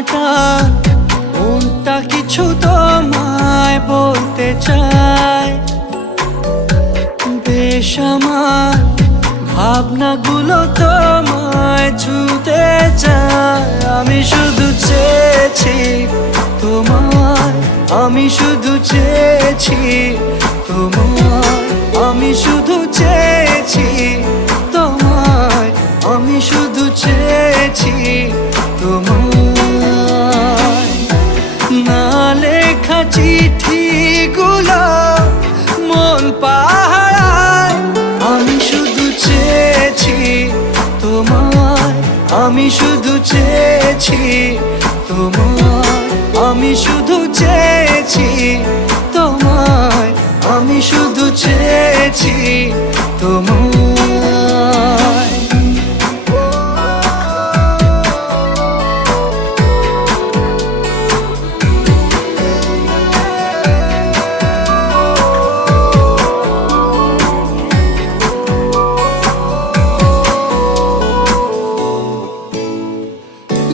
কাটা মনটা কিছু তোমায় বলতে চায়। বেশ আমার ভাবনাগুলো তোমায় ছুতে চায়। আমি শুধু চেয়েছি তোমায়, আমি শুধু চেয়েছি তোমায়, আমি শুধু চেয়েছি তোমায়, আমি শুধু চেয়েছি তোমায়। না লেখা চিঠিগুলো মন পাহারায়। আমি শুধু চেয়েছি তোমায়, আমি শুধু চেয়েছি তোমায়, আমি শুধু চেয়েছি